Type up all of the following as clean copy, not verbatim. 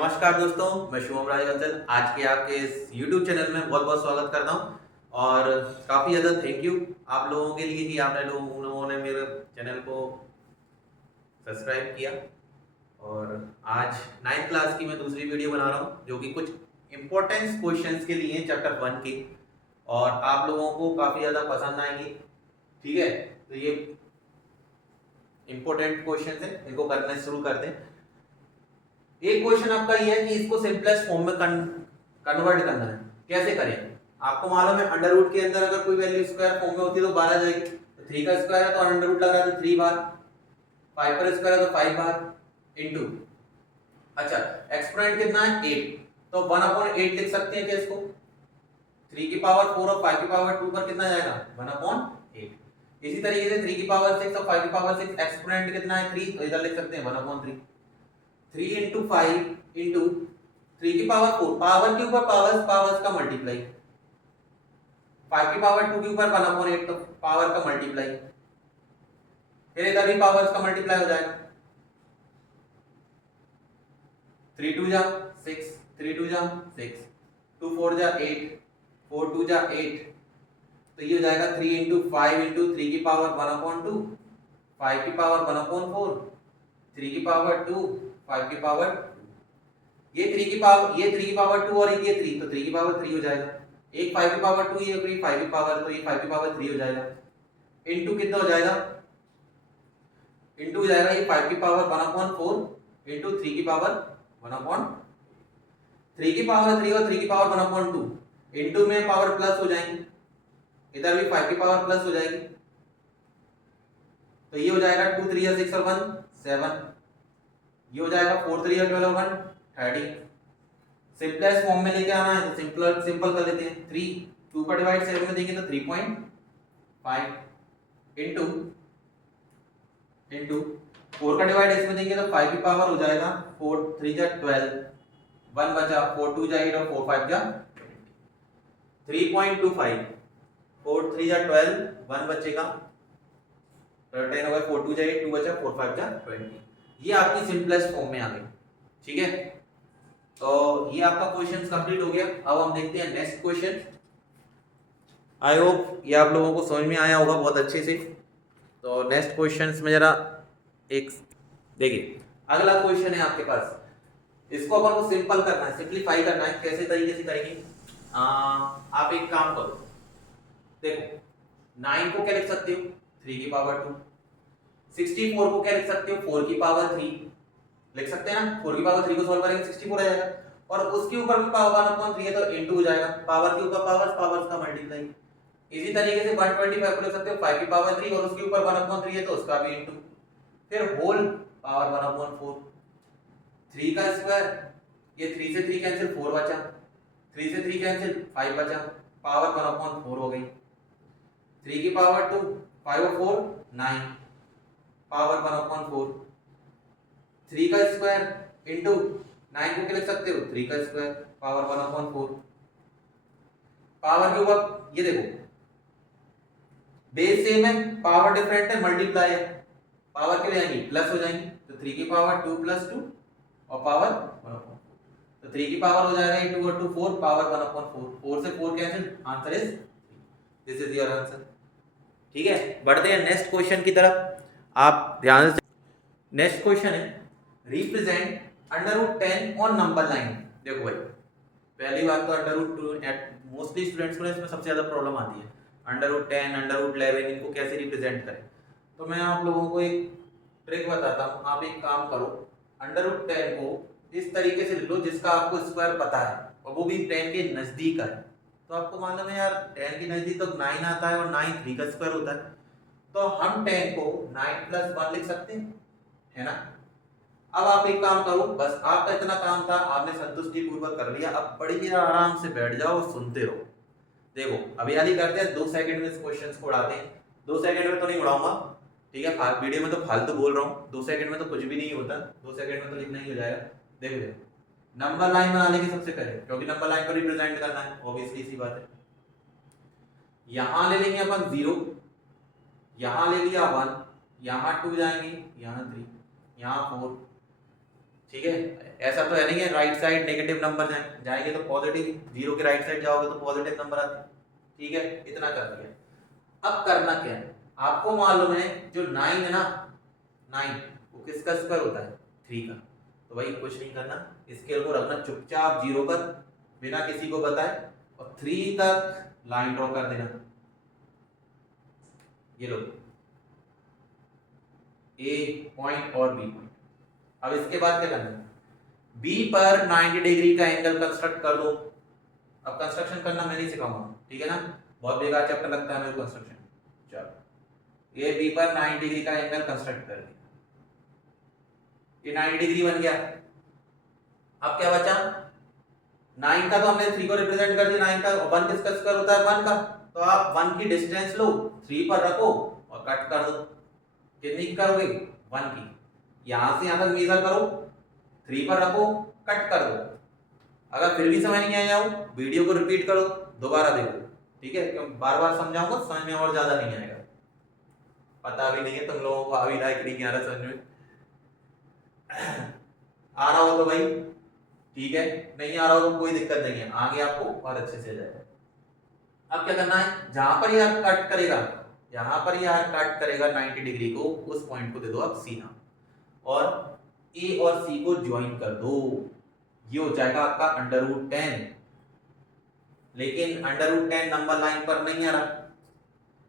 नमस्कार दोस्तों, मैं शुभम राजवंशन आज के आपके इस YouTube चैनल में बहुत बहुत स्वागत करता हूं और काफ़ी ज़्यादा थैंक यू आप लोगों के लिए कि आपने लोगों ने मेरे चैनल को सब्सक्राइब किया। और आज 9th क्लास की मैं दूसरी वीडियो बना रहा हूं जो कि कुछ इम्पोर्टेंस क्वेश्चंस के लिए चैप्टर 1 की, और आप लोगों को काफ़ी ज़्यादा पसंद आएंगी। ठीक है, तो ये इम्पोर्टेंट क्वेश्चन है, इनको करना शुरू करते हैं। एक क्वेश्चन आपका ये है कि इसको सिंपलेस्ट फॉर्म में कन्वर्ट करना है, कैसे करें। आपको मालूम है अंडर रूट के अंदर अगर कोई वैल्यू स्क्वायर फॉर्म में होती है तो 12 जाएगी। तो 3 का स्क्वायर है तो अंडर रूट लग रहा है तो 3 बार, 5 पर स्क्वायर है तो 5 बार इनटू, अच्छा एक्सपोनेंट कितना है 8, तो 1/8 लिख सकते हैं क्या इसको। 3 की पावर 4 और 5 की पावर 2 पर कितना जाएगा 1/8। इसी तरीके से 3 की पावर 6 और 5 की पावर 6 एक्सपोनेंट कितना है 3, तो इधर लिख सकते हैं 1/3। 3 इंटू 5 इंटू 3 की पावर 4, पावर के ऊपर पावर्स का मल्टीप्लाई, 5 की पावर 2 के ऊपर 1/8 तो पावर का मल्टीप्लाई, फिर इधर भी पावर्स का मल्टीप्लाई हो जाएगा। 3 2 जा 6, 3 2 जा 6, 2 4 जा 8, 4 2 जा 8, तो ये हो जाएगा 3 इंटू 5 इंटू 3 की पावर 1/2, 5 की पावर 1/4, 3 की पावर 2, 5 की पावर, ये 3 की पावर, ये 3 की पावर 2 और ये 3, तो 3 की पावर 3 हो जाएगा। एक 5 की पावर 2, ये 5 की पावर, तो ये 5 की पावर 3 हो जाएगा। इनटू कितना हो जाएगा, इनटू हो जाएगा ये 5 की पावर 1/4 इनटू 3 की पावर 1/, 3 की पावर 3 और 3 की पावर 1/2, इनटू में पावर प्लस हो जाएंगे, इधर भी 5 की पावर प्लस हो जाएगी, तो ये हो जाएगा 2 3 या 6 और 1 7, ये हो जाएगा 4 3 या 12 और 1 13। सिंपलेस्ट फॉर्म में लेके आना है तो सिंपल कर लेते हैं। 3 2 का डिवाइड 7 में देंगे तो 3.5 इनटू 4 का डिवाइड इसमें देंगे तो 5 की पावर हो जाएगा 4 3 जा 12, 1 बचा, 4 2 जा 8 और 4 5 जा 3.25, 4 3 जा 12, 1 बचेगा, 10 हो गया, 4 2 जा 8, 2 बचा, 4 5 जा 20। ये आपकी सिंपलेस्ट फॉर्म में आ गई। ठीक है, तो ये आपका क्वेश्चन कंप्लीट हो गया। अब हम देखते हैं नेक्स्ट क्वेश्चन। आई होप ये आप लोगों को समझ में आया होगा बहुत अच्छे से। तो नेक्स्ट क्वेश्चन में जरा एक देखिए, अगला क्वेश्चन है आपके पास, इसको अपन को सिंपल करना है, सिंपलीफाई करना है। कैसे तरीके से करेंगे, आप एक काम करो, देखो 9 को क्या लिख सकते हो 3 की पावर 2, 64 को क्या लिख सकते हो 4 की पावर 3 लिख सकते हैं ना। 4 की पावर 3 को सॉल्व करेंगे 64 आ जाएगा, और उसके ऊपर भी पावर 1/3 है तो इनटू हो जाएगा, पावर के ऊपर पावर्स का मल्टीप्लाई। इसी तरीके से 125 को लिख सकते हो 5 की पावर 3 और उसके ऊपर 1/3 है तो उसका भी इनटू, फिर होल पावर 1/4, 3 का स्क्वायर, ये 3 से 3 कैंसिल 4 बचा, 3 से 3 कैंसिल 5 बचा, पावर 1/4 हो गई। 3 की पावर 2, 5 और 4 9, पावर 1/4, 3 का स्क्वायर इनटू 9 को क्या लिख सकते हो 3 का स्क्वायर, पावर 1/4, पावर के ऊपर ये देखो बेस सेम है, पावर डिफरेंट है, मल्टीप्लाई है, पावर के लिए आएंगी प्लस हो जाएंगी, तो 3 की पावर 2 + 2 और पावर 1/4, तो 3 की पावर हो जाएगा ये 2 और 2 4, पावर 1/4, 4 से 4 cancel, answer is this is your answer. ठीक है, बढ़ते हैं नेक्स्ट क्वेश्चन की तरफ, आप ध्यान से। नेक्स्ट क्वेश्चन है रिप्रेजेंट √10 ऑन नंबर लाइन। देखो भाई, पहली बात तो √2 मोस्टली स्टूडेंट्स को इसमें सबसे ज्यादा प्रॉब्लम आती है, √10 √11 इनको कैसे रिप्रेजेंट करें। तो मैं आप लोगों को एक ट्रिक बताता हूँ, आप एक काम करो, √10 को इस तरीके से लो जिसका आपको स्क्वायर पता है और वो भी 10 के नजदीक है। तो आपको मालूम है यार 10 के नजदीक तो 9 आता है और 9 3 का स्क्वायर होता है, तो हम 10 को 9 + 1 लिख सकते हैं, है ना। अब आप एक काम करो, बस आपका इतना काम था, आपने संतुष्टि पूर्वक कर लिया, अब बढ़िया आराम से बैठ जाओ और सुनते रहो। देखो अभी याद ही करते हैं, 2 सेकंड में इस क्वेश्चन को उड़ाते हैं। 2 सेकंड में तो नहीं उड़ाऊंगा, ठीक है, वीडियो में तो फालतू बोल रहा हूँ, 2 सेकंड में तो कुछ भी नहीं होता, 2 सेकंड में तो लिखना ही हो जाएगा। देखो नंबर लाइन बनाने की सबसे पहले, क्योंकि नंबर लाइन को रिप्रेजेंट करना है, ऑब्वियसली सी बात है। यहां ले लेंगे अपन 0, यहां ले लिया 1, यहां 2 जाएंगे, यहां 3, यहां 4, ठीक है, ऐसा तो है नहीं है राइट साइड नेगेटिव नंबर जाएंगे तो पॉजिटिव, जीरो के राइट साइड जाओगे तो पॉजिटिव नंबर आते हैं। ठीक है, इतना कर दिया। अब करना क्या है, आपको मालूम है जो 9 है ना, 9 वो किसका स्क्वायर होता है, 3 का। तो भाई कुछ नहीं करना, स्केल को रखना चुपचाप 0 पर बिना किसी को बताए और 3 तक लाइन ड्रॉ कर देना। ये लो ए पॉइंट और बी पॉइंट। अब इसके बाद क्या करना है, बी पर 90 डिग्री का एंगल कंस्ट्रक्ट कर दो। अब कंस्ट्रक्शन करना मैं नहीं सिखाऊंगा, ठीक है ना, बहुत बेकार चैप्टर लगता है मेरे को कंस्ट्रक्शन। चलो ये बी पर 90 डिग्री का एंगल कंस्ट्रक्ट कर दिया, ये 90 डिग्री बन गया। अब क्या बचा, 9 का तो हमने 3 को रिप्रेजेंट कर दिया, 9 का 1 किसका स्क्वायर होता है 1 का, तो आप 1 की डिस्टेंस लो 3 पर रखो और कट कर दो। कितनी करोगे 1 की, यहां से यहां तक मेजर करो 3 पर रखो कट कर दो। अगर फिर भी समझ नहीं आया हो वीडियो को रिपीट करो, दोबारा देखो, ठीक है, क्योंकि बार बार समझाऊंगा समझ में और ज्यादा नहीं आएगा। पता भी नहीं है तुम लोगों को अभी लाइक नहीं आ रहा समझ में आ रहा हो तो भाई ठीक है, नहीं आ रहा हो तो कोई दिक्कत नहीं है, आगे आपको और अच्छे से जाएगा। अब क्या करना है, जहां पर यह कट करेगा, यहां पर यह कट करेगा 90 डिग्री को, उस पॉइंट को दे दो आप सी नाम और ए और सी को ज्वाइन कर दो। ये हो जाएगा आपका √10। लेकिन √10 नंबर लाइन पर नहीं आ रहा,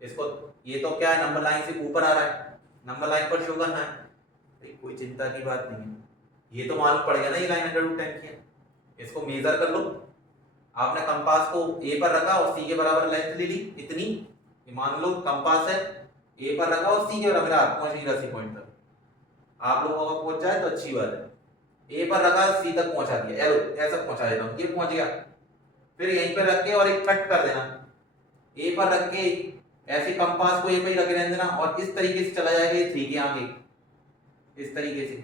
इसको ये तो क्या है नंबर लाइन से ऊपर आ रहा है, नंबर लाइन पर शो करना है। भाई कोई चिंता की बात नहीं है, ये तो मालूम पड़ गया ना ये लाइन √10 की है। इसको मेजर कर लो, आपने कंपास को ए पर रखा और सी के बराबर लेंथ ले ली इतनी, मान लो कंपास है ए पर रखा और सी के बराबर, हाथ पहुंच नहीं रहा सी पॉइंट तक, आप लोगों का पहुंच जाए तो अच्छी बात है। ए पर रखा सी तक पहुंचा दिया, एरो ऐसा पहुंचा देता हूं, ये पहुंच गया। फिर यहीं पर रख के और एक कट कर देना, ए पर रख के ऐसे कंपास को ए पर ही रखे रहने देना और इस तरीके से चला जाएगा ये 3 के आगे, इस तरीके से।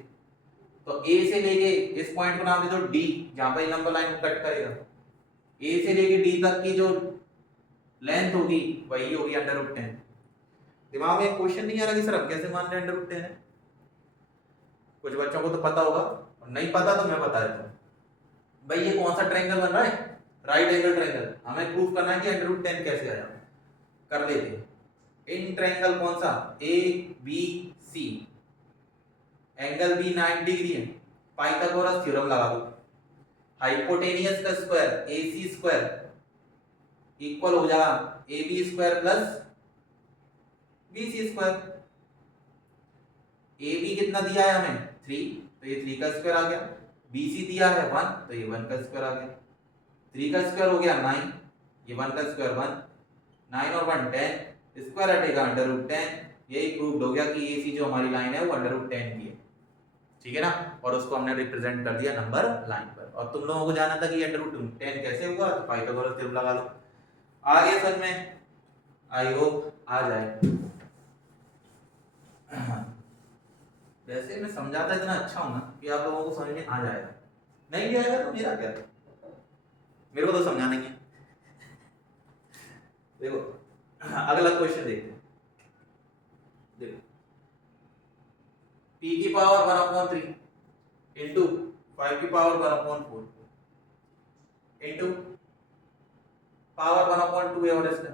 तो ए से लेके इस पॉइंट को नाम दे दो डी, जहां पर नंबर लाइन कट करेगा। ए से लेके डी तक की जो लेंथ होगी वही होगी √10। दिमाग में क्वेश्चन नहीं आ रहा कि सर अब कैसे मान रहे हैं √10 है? कुछ बच्चों को तो पता होगा और नहीं पता तो मैं बता देता हूं। भाई ये कौन सा ट्रायंगल बन रहा है, राइट एंगल ट्रायंगल, हमें प्रूफ करना है कि √10 कैसे आया, कर लेते हैं। इन ट्रायंगल कौन सा, A B C, angle B 90 degree है, पाइथागोरस थ्योरम लगा दो, हाइपोटेनियस का स्क्वायर AC स्क्वायर इक्वल हो जाएगा AB square plus BC square. AB कितना दिया है हमें 3, तो ये 3 का स्क्वायर आ गया, BC दिया है 1 तो ये 1 का स्क्वायर आ गया, 3 का स्क्वायर हो गया 9, ये 1 का स्क्वायर 1, 9 और 1 10, स्क्वायर हटेगा √10। यही प्रूव हो गया कि AC जो हमारी लाइन है वो √10 की है, ठीक है ना, और उसको हमने रिप्रेजेंट कर दिया नंबर लाइन पर। और तुम लोगों को जाना था कि √10 कैसे होगा, तो पाइथागोरस थ्योरम लगा लो। आगे समझ में, आई होप आ जाए। वैसे मैं समझाता इतना अच्छा हूं ना कि आप लोगों को समझ में आ जाएगा, नहीं भी आएगा तो मेरा क्या, मेरे को तो समझाना ही है। देखो अगला क्वेश्चन देखते हैं, देखो p की पावर 1/3 इंटू 5 की पावर 1/4 इंटू पावर 1/2 और इसका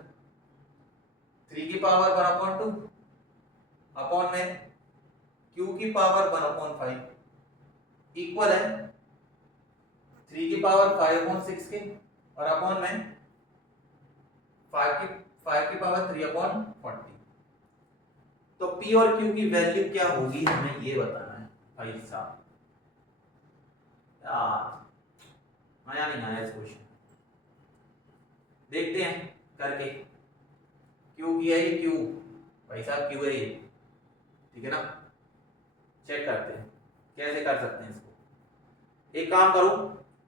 3 की पावर 1/2 अपॉन में q की पावर 1/5 इक्वल है 3 की पावर 5/6 के और अपॉन में 5 की पावर 3/40। तो p और q की वैल्यू क्या होगी हमें ये बताना है भाई साहब। मजा नहीं आया इस क्वेश्चन, देखते हैं करके। q की है ये q, भाई साहब q है ये, ठीक है ना, चेक करते हैं कैसे कर सकते हैं इसको। एक काम करो,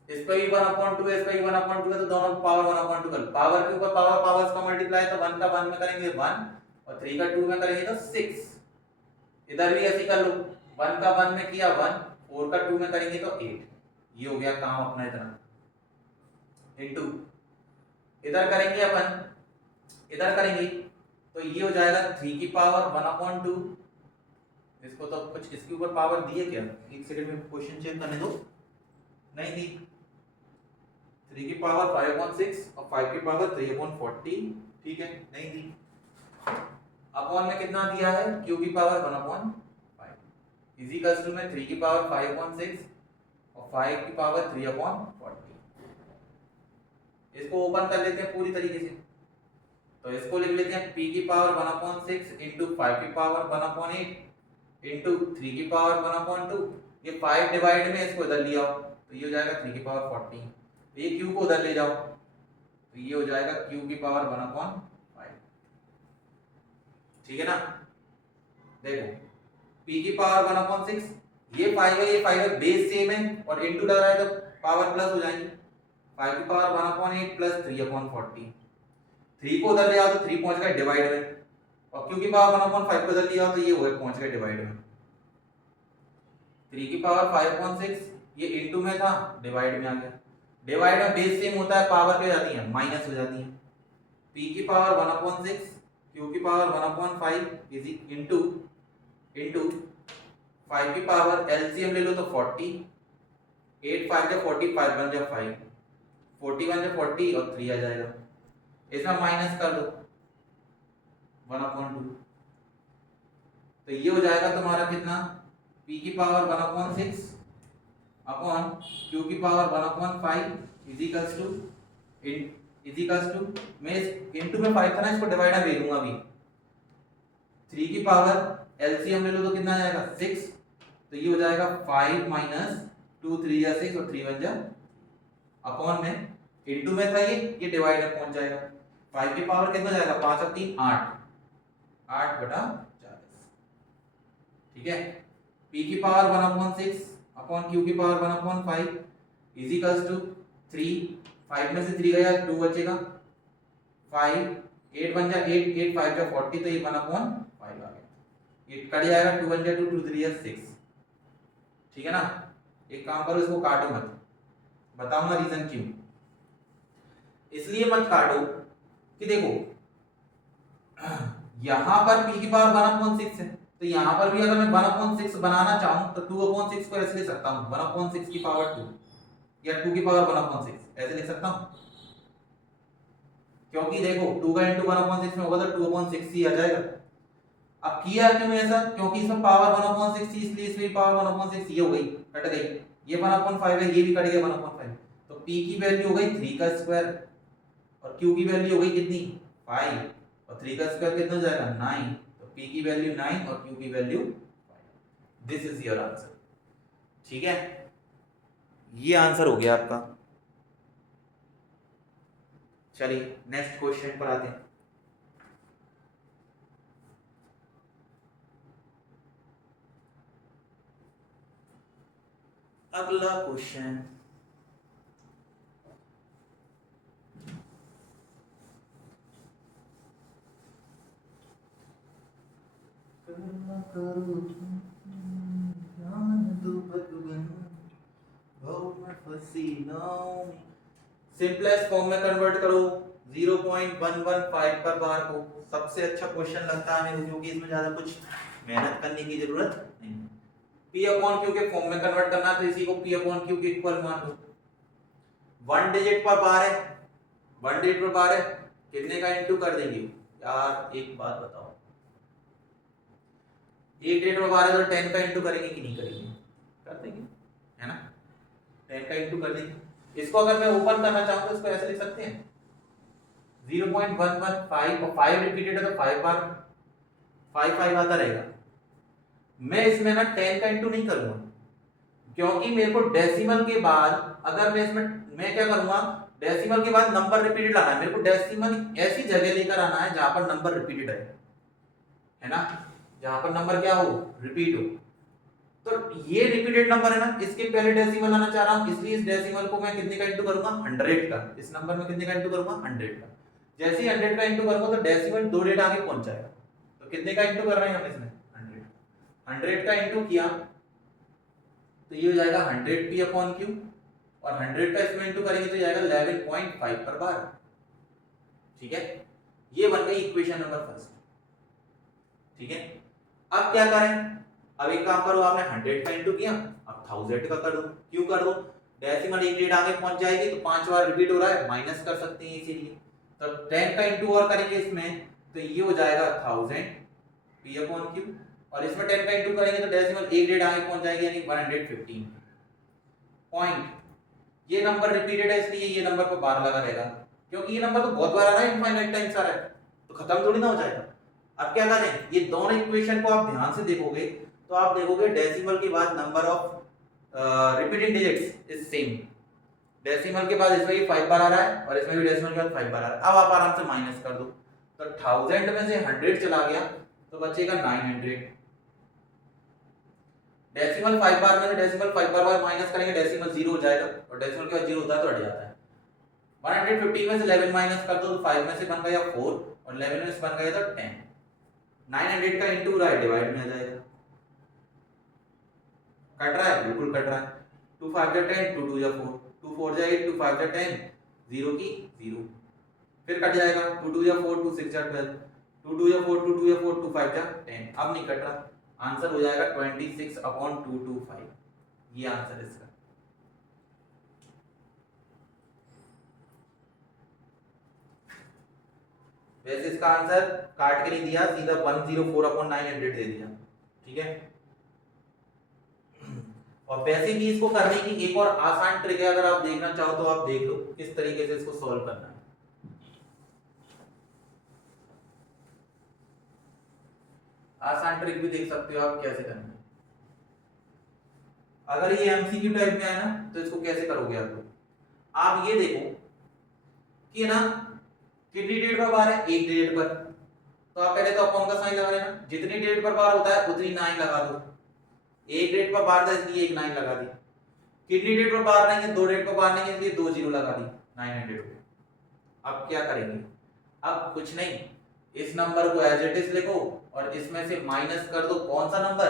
इस पे भी 1/2 है, इस पे भी 1/2 है, तो दोनों पावर 1/2 कर, पावर के ऊपर पावर पावर्स का मल्टीप्लाई, तो 1 का 1 में करेंगे 1 और 3 का 2 में करेंगे तो 6। इधर भी ऐसे कर लो, 1 का 1 में किया 1, 4 का 2 में करेंगे तो 8। ये हो गया काम अपना इतना, इनटू इधर करेंगे अपन, इधर करेंगे तो ये हो जाएगा 3 की पावर 1/2 इसको तो कुछ इसके ऊपर पावर दी है क्या? एक सेकंड में क्वेश्चन चेक करने दो। नहीं दी। 3 की पावर 5/6 और 5 की पावर 3/40, ठीक है, नहीं दी। अपॉन में कितना दिया है? q की पावर 1/5 इज इक्वल टू में 3 की पावर 5/6 और 5 की पावर 3/40। इसको ओपन कर लेते हैं पूरी तरीके से, तो इसको लिख लेते हैं p की पावर 1/6 इंटू 5 की पावर 1/8 इंटू 3 की पावर 1/2। ये 5 डिवाइड में इसको इधर ले आओ तो ये हो जाएगा 3 की पावर 14। तो ये q को उधर ले जाओ तो ये हो जाएगा q की पावर 1/5, ठीक है ना। देखो p की पावर 1/6, ये 5 है, ये 5 है, बेस सेम है और इनटू लग रहा है तो पावर प्लस हो जाएंगे। 5 की पावर 1/8 प्लस 3/40, 3 को उधर ले आओ तो 3 पहुंच गए डिवाइड में, और q की पावर 1/5 को उधर ले आओ तो ये हो गए पहुंच गए डिवाइड में। 3 की पावर 5/6 ये इनटू में था, डिवाइड में आ गया। डिवाइड में बेस सेम होता है, पावर क्या हो जाती है? माइनस हो जाती है। p की पावर 1/6 q की पावर 1/5 इज इनटू 5 की पावर एलसीएम ले लो तो 40, 8 5 जा 40, 5 1 जा 5, 41 जा 40 और 3 आ जाएगा। इसमें माइनस कर दो 1/2, तो ये हो जाएगा तुम्हारा कितना? p की पावर 1/6 अपॉन q की पावर 1/5 इज इक्वल्स टू मैं इनटू में 5 था ना, इसको डिवाइड में ले लूंगा अभी। 3 की पावर एलसीएम ले लो तो कितना आ जाएगा? 6, तो ये हो जाएगा 5 माइनस 2 3 जा 6 और 3 1 जा, अपॉन में इनटू में था ये डिवाइड में पहुंच जाएगा। 5 की पावर कितना जाएगा? 5 और 3 8, 8/40, ठीक है। p की पावर 1/6 अपॉन q की पावर 1/5 इज इक्वल्स टू 3, 5 में से 3 गया 2 बचेगा, 5 8 1 जा 8, 8 5 जा 40, तो ये 1/5 आ गया। ये कट जाएगा, 2 1 जा 2, 2 3 जा 6, ठीक है ना। एक काम करो, इसको काटो मत, बताऊंगा रीजन क्यों। इसलिए मत काटो कि देखो यहां पर p की पावर 1/6 है, तो यहां पर भी अगर मैं 1/6 बनाना चाहूं तो 2/6 को ऐसे लिख सकता हूं, 1/6 की पावर 2 या 2 की पावर 1/6 ऐसे लिख सकता हूं, क्योंकि देखो 2 का इंटू 1/6 में होगा तो 2/6 ही आ जाएगा। अब किया क्यों ऐसा? क्योंकि इसमें पावर 1/6 थी, इसलिए इसमें पावर 1/6 ये हो गई, कट गई। ये 1/5 है, ये भी कट गया 1/5, तो p की वैल्यू हो गई 3 का स्क्वायर और q की वैल्यू हो गई कितनी? 5, और 3 का स्क्वायर कितना हो जाएगा? 9, तो p की वैल्यू 9 और q की value 5। This is your answer, ठीक है। ये आंसर हो गया आपका। चलिए नेक्स्ट क्वेश्चन पर आते हैं। अगला क्वेश्चन, सिंपलेस्ट फॉर्म में कन्वर्ट करो 0.115 पर बार को। सबसे अच्छा क्वेश्चन लगता है मेरे को, क्योंकि इसमें ज्यादा कुछ मेहनत करने की जरूरत नहीं है। p अपॉन q के फॉर्म में कन्वर्ट करना है तो इसी को p अपॉन q के इक्वल मान लो। 1 डिजिट पर बार है, 1 डिजिट पर बार है, कितने का इंटू कर देंगे यार? एक बात बताओ, एक डिजिट पर बार है तो 10 का इंटू करेंगे कि नहीं करेंगे? कर देंगे, है ना। 10 का इंटू कर देंगे। इसको अगर मैं ओपन करना चाहूं तो इसको ऐसे लिख सकते हैं 0.115 और 5 रिपीटेड है तो 5 बार 5 आता रहेगा। मैं इसमें ना 10 का इंटू नहीं करूंगा, क्योंकि मेरे को डेसिमल के बाद अगर मैं इसमें मैं क्या करूंगा, डेसिमल के बाद नंबर रिपीटेड लाना है। मेरे को डेसिमल ऐसी जगह लेकर आना है जहां पर नंबर रिपीटेड है ना, जहां पर नंबर क्या हो? रिपीट हो। तो ये रिपीटेड नंबर है ना, इसके पहले डेसिमल लाना चाह रहा हूं, इसलिए इस डेसिमल को मैं कितने का इंटू करूंगा? 100 का। इस नंबर में कितने का इंटू करूंगा? 100 का। जैसे ही 100 का इंटू करूंगा तो डेसिमल 2 डिजिट आगे पहुंच जाएगा। तो कितने का इंटू कर रहे हैं हम इसमें? 100 का इंटू किया तो ये हो जाएगा 100p अपॉन q, और 100 का इसमें इंटू करेंगे तो जाएगा 11.5 पर बार, ठीक है। ये बन गई इक्वेशन नंबर फर्स्ट, ठीक है। अब क्या करें? अब एक काम करो, आपने 100 का इंटू किया, अब 1000 का कर दो। क्यों कर दो? डेसिमल एक डेट आगे पहुंच जाएगी तो 5 बार रिपीट हो रहा है, माइनस कर सकते हैं इसीलिए। तो 10 का इंटू और करेंगे इसमें तो ये हो जाएगा 1000 p अपॉन q, और इसमें 10 का इंटू करेंगे तो डेसिमल एक डेट आगे पहुंच जाएगी यानी 115 पॉइंट। ये नंबर रिपीटेड है इसलिए ये नंबर पर बार लगा रहेगा, क्योंकि ये नंबर तो बहुत बार आ रहा है, इनफाइनाइट टाइम्स आ रहा है, तो खत्म थोड़ी ना हो जाएगा। अब क्या करें, ये दोनों इक्वेशन को आप ध्यान से देखोगे तो आप देखोगे डेसिमल के बाद number of repeated digits is same. Decimal के बाद इसमें भी 5 बार आ रहा है और इसमें भी डेसिमल के बाद 5 बार आ रहा है। अब आप आराम से माइनस कर दो, तो 1000 में से 100 चला गया तो बचेगा 900। डेसिमल 5 बार में से डेसिमल 5 बार माइनस करेंगे, डेसिमल 0 हो जाएगा, और डेसिमल के बाद 0 होता है तो हट जाता है। 115 में से 11 माइनस कर दो तो 5 में से बन गया 4 और 11 में से बन गया तो 10। 900 का इंटू रहा है, डिवाइड में आ जाएगा। कट रहा है, बिल्कुल कट रहा है। 2 5 जा 10, 2 2 जा 4, 2 4 जा 8, 2 5 जा 10, 0 की 0, फिर कट जाएगा। 2 2 जा 4, 2 6 जा 12, 2 2 जा 4, 2 2 जा 4, 2 5 जा 10। अब नहीं कट रहा, आंसर हो जाएगा 26/225। ये आंसर इसका। वैसे इसका आंसर काट के नहीं दिया, सीधा 104/900 दे दिया, ठीक है। और वैसे भी इसको करने की एक और आसान ट्रिक है, अगर आप देखना चाहो तो आप देख लो किस तरीके से इसको सॉल्व करना है। आसान ट्रिक भी देख सकते हो आप कैसे करना है। अगर ये एमसीक्यू टाइप में है ना तो इसको कैसे करोगे आप लोग। आप ये देखो कि ना कितनी डेट पर बार है, एक डेट पर, तो आप पहले तो अपॉन का साइन लगा लेना, जितनी डेट पर बार होता है उतनी 9 लगा दो। एक डेट पर बार था इसलिए एक 9 लगा दी। कितनी डेट पर बार नहीं है, 2 डेट पर बार नहीं है इसलिए 2 0 लगा दी 900 पे। अब क्या करेंगे, अब कुछ नहीं, इस नंबर को एज इट इज लिखो और इसमें से माइनस कर दो कौन सा नंबर,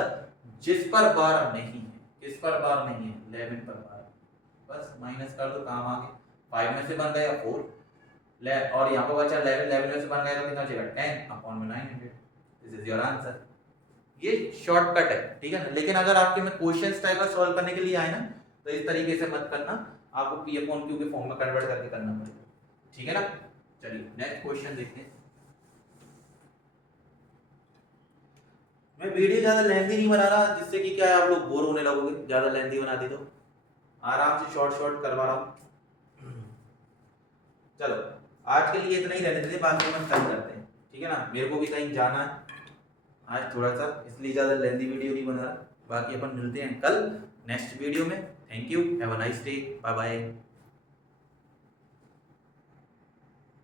जिस पर बार नहीं है। किस पर बार नहीं है, 11 पर बार, बस माइनस कर दो, काम आ गया। 5 में से बन गया 4 और यहाँ पर बचा 11, 11 में से बन गया तो कितना बचेगा 10/900। This is your answer. ये शॉर्टकट है, ठीक है ना। लेकिन अगर आपके में क्वेश्चंस टाइप का सॉल्व करने के लिए आए ना तो इस तरीके से मत करना, आपको p/q के फॉर्म में कन्वर्ट करके करना पड़ेगा, ठीक है ना। चलिए नेक्स्ट क्वेश्चन देखते हैं। मैं वीडियो ज्यादा लेंथी नहीं बना रहा, जिससे कि क्या है आप लोग बोर होने लगोगे, ज्यादा लेंथी बना दी तो आराम से शॉर्ट शॉर्ट करवा रहा हूँ। चलो आज के लिए इतना ही रहने देते, बाद में हम कल करते हैं, ठीक है ना। मेरे को भी कहीं जाना है आज थोड़ा सा, इसलिए ज़्यादा लेंथी वीडियो नहीं बना रहा। बाकी अपन मिलते हैं कल नेक्स्ट वीडियो में। Thank you, have a nice day, bye bye.